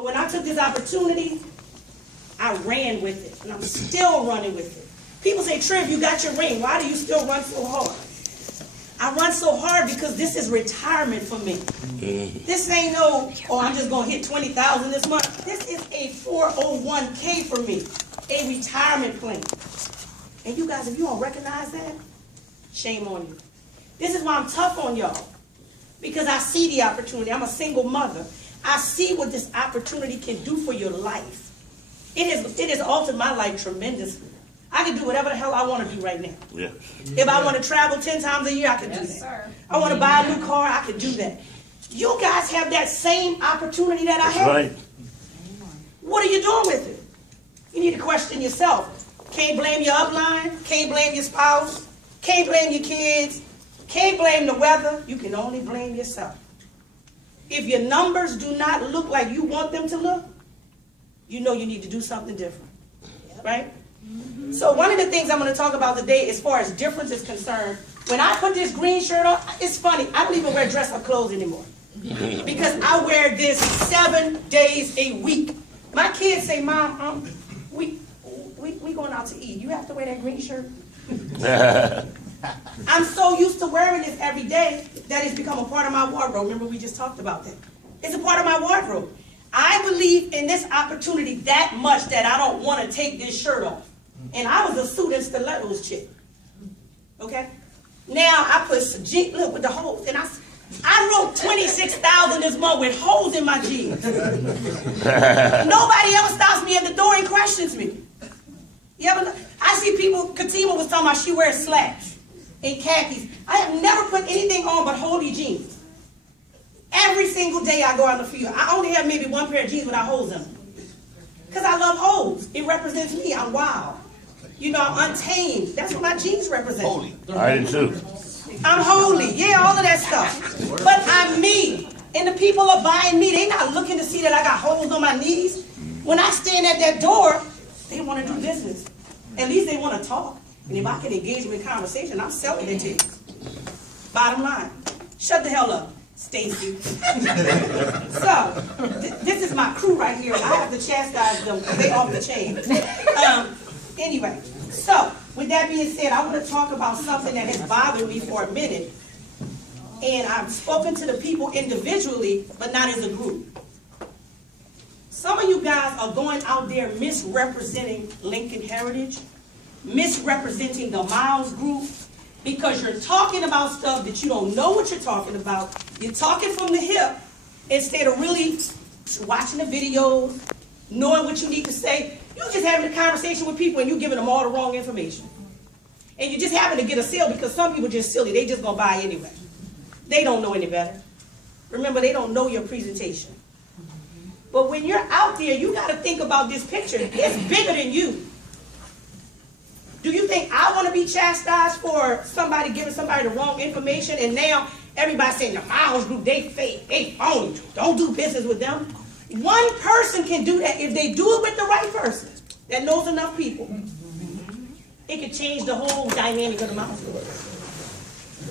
But when I took this opportunity, I ran with it, and I'm still running with it. People say, Triv, you got your ring. Why do you still run so hard? I run so hard because this is retirement for me. This ain't no, oh, I'm just going to hit 20,000 this month. This is a 401k for me, a retirement plan. And you guys, if you don't recognize that, shame on you. This is why I'm tough on y'all, because I see the opportunity. I'm a single mother. I see what this opportunity can do for your life. It has altered my life tremendously. I can do whatever the hell I want to do right now. Yeah. If I want to travel 10 times a year, I can do that. Sir. I want to buy a new car, I can do that. You guys have that same opportunity that I have. Right. What are you doing with it? You need to question yourself. Can't blame your upline, can't blame your spouse, can't blame your kids, can't blame the weather. You can only blame yourself. If your numbers do not look like you want them to look, you know you need to do something different, right? So one of the things I'm going to talk about today as far as difference is concerned, when I put this green shirt on, it's funny, I don't even wear dress-up clothes anymore. Because I wear this 7 days a week. My kids say, Mom, we going out to eat. You have to wear that green shirt? I'm so used to wearing this every day that it's become a part of my wardrobe. Remember, we just talked about that. It's a part of my wardrobe. I believe in this opportunity that much that I don't want to take this shirt off. And I was a suit and stilettos chick. Okay? Now I put some jeans, look, with the holes. And I wrote 26,000 this month with holes in my jeans. Nobody ever stops me at the door and questions me. I see people, Katima was talking about she wears slacks and khakis. I have never put anything on but holy jeans. Every single day I go out in the field. I only have maybe one pair of jeans without holes in them. Because I love holes. It represents me. I'm wild. You know, I'm untamed. That's what my jeans represent. Holy. I did too. I'm holy. Yeah, all of that stuff. But I'm me. And the people are buying me. They're not looking to see that I got holes on my knees. When I stand at that door, they want to do business. At least they want to talk. And if I can engage them in conversation, I'm selling it to you. Bottom line. Shut the hell up, Stacy. So, this is my crew right here. I have to chastise them because they off the chain. Anyway, so with that being said, I want to talk about something that has bothered me for a minute. And I've spoken to the people individually, but not as a group. Some of you guys are going out there misrepresenting Lincoln Heritage, misrepresenting the Miles Group, because you're talking about stuff that you don't know what you're talking about. You're talking from the hip instead of really watching the videos, knowing what you need to say. You're just having a conversation with people and you're giving them all the wrong information. And you just happen to get a sale because some people are just silly. They just gonna buy anyway. They don't know any better. Remember, they don't know your presentation. But when you're out there, you got to think about this picture. It's bigger than you. Do you think I want to be chastised for somebody giving somebody the wrong information and now everybody's saying the Miles Group, they fake, they phony, don't do business with them? One person can do that if they do it with the right person that knows enough people. It could change the whole dynamic of the Miles Group.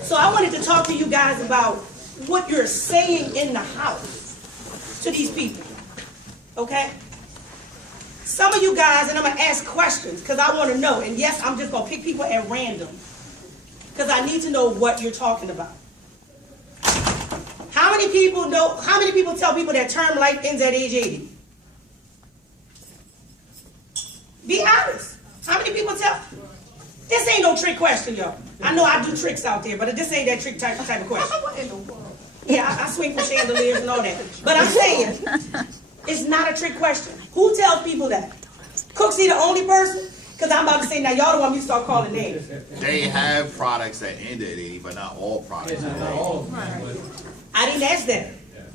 So I wanted to talk to you guys about what you're saying in the house to these people. Okay? Some of you guys, and I'm going to ask questions because I want to know. And yes, I'm just going to pick people at random because I need to know what you're talking about. How many people know, how many people tell people that term life ends at age 80? Be honest. How many people tell? This ain't no trick question, y'all. I know I do tricks out there, but this ain't that trick type of question. What in the world? Yeah, I swing from chandeliers and all that. But I'm saying, it's not a trick question. Who tells people that? Cooksy the only person? Because I'm about to say, now y'all don't want me to start calling names. They have products that end at 80, but not all products. I didn't ask that.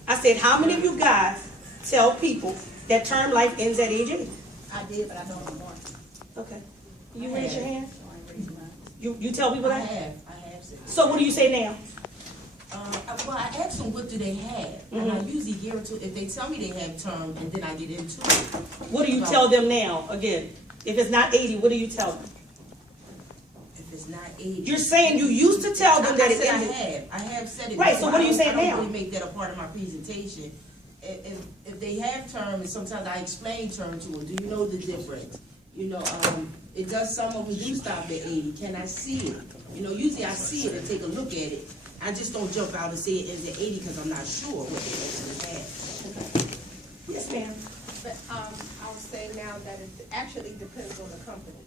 I said, how many of you guys tell people that term life ends at age 80? I did, but I don't anymore. Okay. You raise your hand? So I raised mine. You tell people I that? have said. So what do you say now? Well, I asked them what do they have, and I usually gear it to, if they tell me they have term, and then I get into it. What do you tell them now? Again, if it's not 80, what do you tell them? If it's not 80. You're saying you used to tell them that it ended. I have said it. Right, so what do you say I don't now? really make that a part of my presentation. if they have term, and sometimes I explain term to them, do you know the difference? You know, it does, some of them do stop at 80, can I see it? You know, usually I see it and take a look at it. I just don't jump out and say it is at 80 because I'm not sure what they actually have. Yes, ma'am. But I'll say now that it actually depends on the company.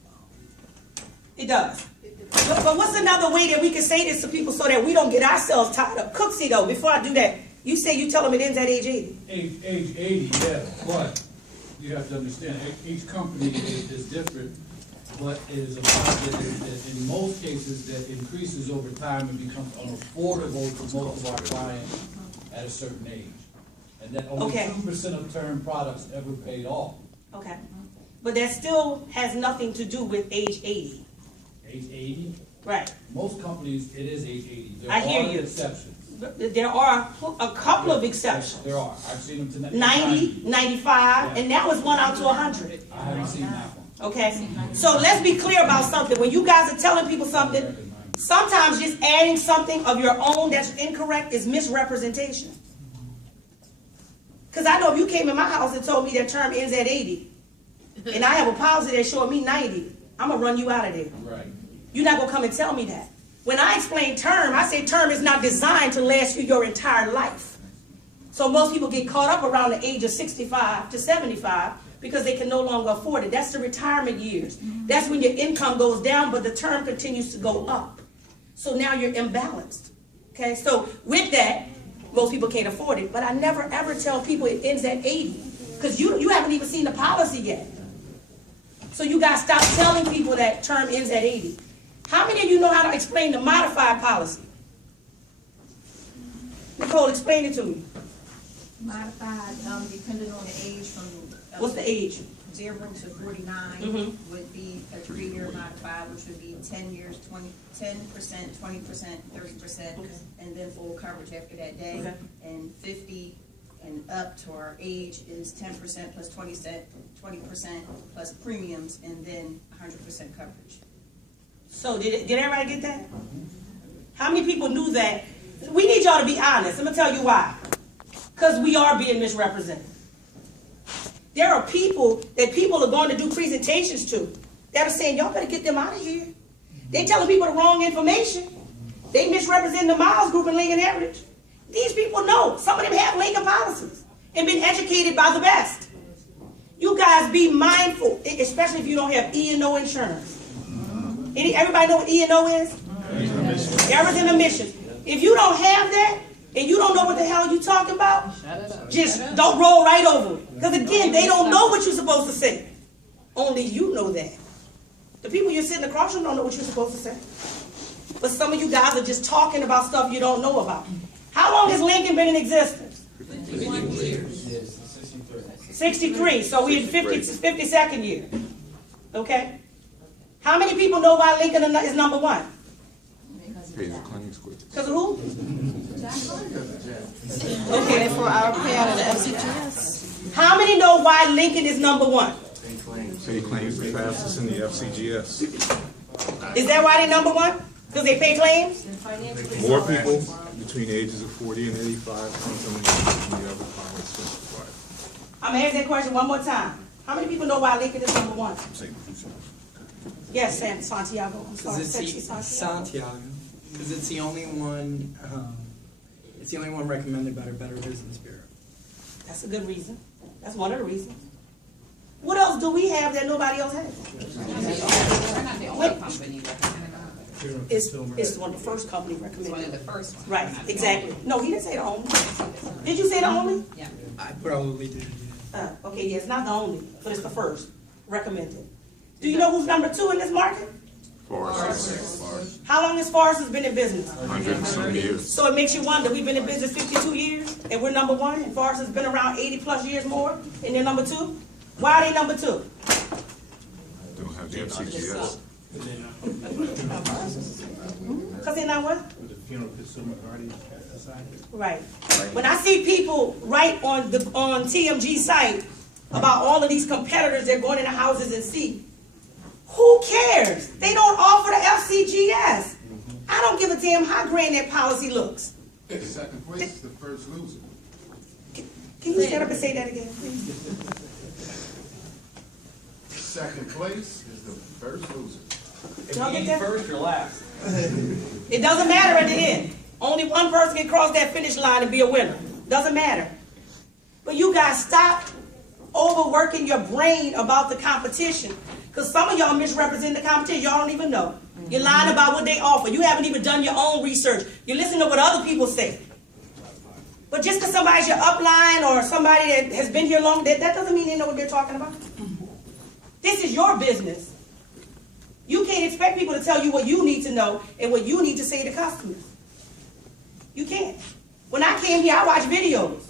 It does. It depends. But what's another way that we can say this to people so that we don't get ourselves tied up? Cooksy, though, before I do that, you say you tell them it ends at age 80. Age 80, yeah, but you have to understand, each company is different, but it is a product that in most cases that increases over time and becomes unaffordable for most of our clients at a certain age. And that only Okay. 2% of term products ever paid off. Okay. But that still has nothing to do with age 80. Age 80, Right. most companies, it is age 80. There I hear are you. exceptions. There are a couple of exceptions. There are, I've seen them tonight. 90, 95, and that was one out to 100. I haven't seen that one. Okay? So let's be clear about something. When you guys are telling people something, sometimes just adding something of your own that's incorrect is misrepresentation. Because I know if you came in my house and told me that term ends at 80, and I have a policy that's showing me 90, I'm going to run you out of there. Right. You're not going to come and tell me that. When I explain term, I say term is not designed to last you your entire life. So most people get caught up around the age of 65 to 75 because they can no longer afford it. That's the retirement years. That's when your income goes down, but the term continues to go up. So now you're imbalanced. Okay, so with that, most people can't afford it. But I never ever tell people it ends at 80 because you haven't even seen the policy yet. So you guys stop telling people that term ends at 80. How many of you know how to explain the modified policy? Nicole, explain it to me. Modified, depending on the age from. What's the age? 0 to 49 Mhm. would be a 3-year modified, which would be 10 years, 10%, 20%, 30%, Okay. and then full coverage after that day. Okay. And 50 and up to our age is 10% plus 20% plus premiums, and then 100% coverage. So did everybody get that? How many people knew that? We need y'all to be honest. I'm gonna tell you why. Because we are being misrepresented. There are people that people are going to do presentations to that are saying, y'all better get them out of here. They telling people the wrong information. They misrepresent the Miles Group and Lincoln Heritage. These people know. Some of them have Lincoln policies and been educated by the best. You guys be mindful, especially if you don't have E&O insurance. Everybody know what E&O is? Errors and omissions. If you don't have that, and you don't know what the hell you're talking about, just don't roll right over it. Because again, they don't know what you're supposed to say. Only you know that. The people you're sitting across from don't know what you're supposed to say. But some of you guys are just talking about stuff you don't know about. How long has Lincoln been in existence? 63. So we're in 52nd year. Okay? How many people know why Lincoln is number one? Because of who? Okay. For our payout of the FCGS. How many know why Lincoln is number one? Pay claims the fastest in the FCGS. Is that why they're number one? Because they pay claims? More people between the ages of 40 and 85 come from the other pilots. I'm going to ask that question one more time. How many people know why Lincoln is number one? Yes, Santiago. I'm sorry. Sexy Santiago, because it's the only one. It's the only one recommended by the Better Business Bureau. That's a good reason. That's one of the reasons. What else do we have that nobody else has? We're not the only company recommended. It's one of the first company It's one of recommended. the first ones. Right, Not the exactly. only No, he didn't say the only. Did you say the only? one. Yeah. I probably did. Yeah. Okay, yeah, it's not the only, but it's the first recommended. Do you know who's number two in this market? Forest. How long has Forrest been in business? 100 and some years. So it makes you wonder, we've been in business 52 years, and we're number one, and Forrest has been around 80 plus years more, and they're number two? Why are they number two? Don't have the FCGS. Because they're not what? Right. When I see people write on TMG site about all of these competitors that go into houses and see, who cares? They don't offer the FCGS. I don't give a damn how grand that policy looks. The second place is the first loser. Can you stand up and say that again, please? Second place is the first loser. Y'all get that? First or last? It doesn't matter at the end. Only one person can cross that finish line and be a winner. Doesn't matter. But you guys stop overworking your brain about the competition. Because some of y'all misrepresent the competition. Y'all don't even know. You're lying about what they offer. You haven't even done your own research. You're listening to what other people say. But just because somebody's your upline or somebody that has been here long, that doesn't mean they know what they're talking about. This is your business. You can't expect people to tell you what you need to know and what you need to say to customers. You can't. When I came here, I watched videos.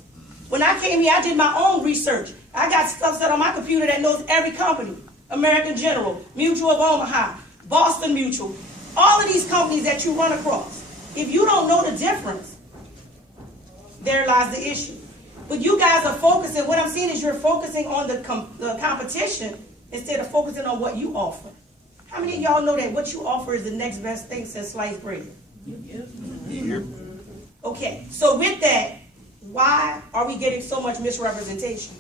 When I came here, I did my own research. I got stuff set on my computer that knows every company. American General, Mutual of Omaha, Boston Mutual, all of these companies that you run across. If you don't know the difference, there lies the issue. But you guys are focusing, what I'm seeing is you're focusing on the competition instead of focusing on what you offer. How many of y'all know that what you offer is the next best thing since sliced bread? Here. Okay, so with that, why are we getting so much misrepresentation?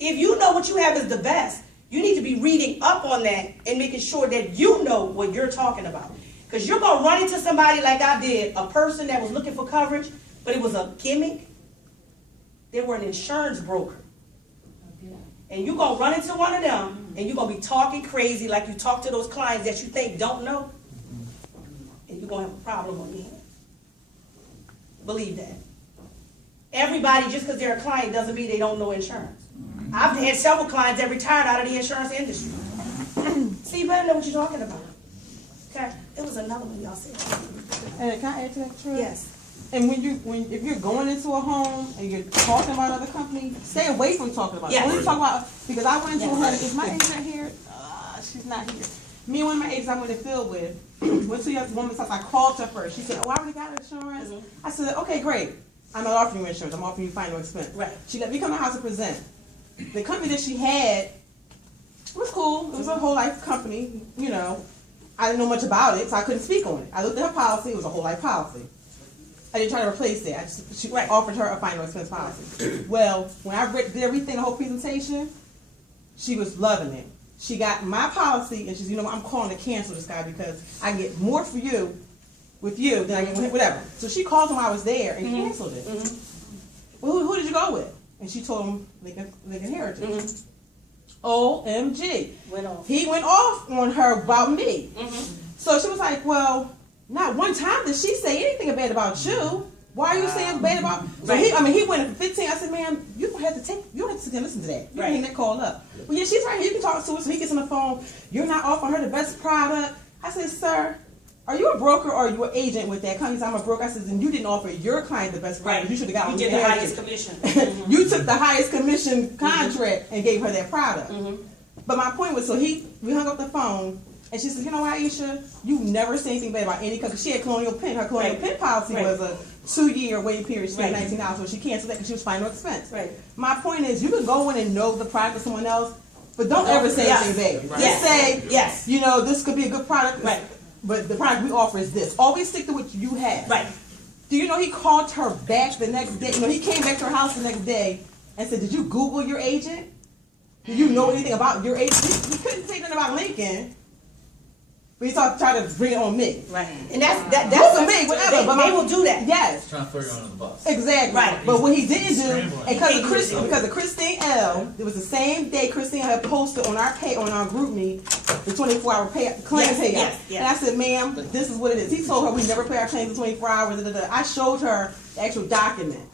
If you know what you have is the best, you need to be reading up on that and making sure that you know what you're talking about. Because you're going to run into somebody like I did, a person that was looking for coverage, but it was a gimmick. They were an insurance broker. And you're going to run into one of them, and you're going to be talking crazy like you talk to those clients that you think don't know. And you're going to have a problem on your hands. Believe that. Everybody, just because they're a client, doesn't mean they don't know insurance. I've had several clients that retired out of the insurance industry. See, you better know what you're talking about. Okay? There was another one y'all said. And can I add to that, Triv? Yes. And if you're going into a home and you're talking about other companies, stay away from talking about it. Yes. Only talk about, because I went into a home, Yes. is my agent here? She's not here. Me and one of my agents I went to field with, went to a woman's house, I called her first. She said, oh, I already got insurance. Mm-hmm. I said, okay, great. I'm not offering you insurance, I'm offering you final expense. Right. She let me come to the house to present. The company that she had was cool. It was a whole life company, you know. I didn't know much about it, so I couldn't speak on it. I looked at her policy, it was a whole life policy. I didn't try to replace that. She offered her a final expense policy. Well, when I did everything, the whole presentation, she was loving it. She got my policy, and she said, you know what, I'm calling to cancel this guy because I get more for you with you than I get with whatever. So she called him while I was there and canceled it. Well, who did you go with? And she told him Lincoln Heritage. OMG. Went off. He went off on her about me. So she was like, well, not one time did she say anything bad about you. Why are you saying bad about? So he went for 15. I said, man, you don't have to sit there and listen to that. You can hang that call up. Well, yeah, she's right here. You can talk to her. So he gets on the phone. You're not offering her the best product. I said, sir, are you a broker or are you an agent with that company? I'm a broker. I said, then you didn't offer your client the best product. You should have got. You did the highest commission. You took the highest commission contract and gave her that product. But my point was, so we hung up the phone. And she said, you know what, Aisha, you never say anything bad about any company. She had Colonial Penn. Her Colonial Penn policy was a 2-year waiting period. She paid $19, so she canceled that because she was final expense. My point is, you can go in and know the product of someone else, but don't ever say anything bad. Just say, you know, this could be a good product, but the product we offer is this. Always stick to what you have. Do you know he called her back the next day? You know, he came back to her house the next day and said, did you Google your agent? Do you know anything about your agent? He couldn't say nothing about Lincoln. But he tried to bring it on me. And that's a big, whatever. But they will do that. Yes. Trying to throw you under the bus. Exactly. But what he didn't do, because of Christine L, it was the same day Christine had posted on our group meet the 24-hour claim payout. And I said, ma'am, this is what it is. He told her we never pay our claims in 24 hours. I showed her the actual document.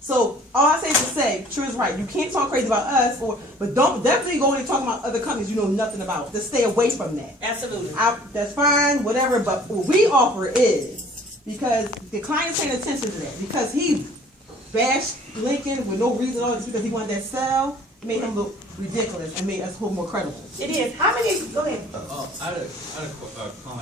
So all I say is to say, Triv's right. You can't talk crazy about us, but don't definitely go in and talk about other companies you know nothing about. Just stay away from that. Absolutely. That's fine, whatever. But what we offer is, because the client's paying attention to that, because he bashed Lincoln with no reason at all, just because he wanted that sell, made him look ridiculous and made us hold more credible. It is. How many? Go ahead. I had a comment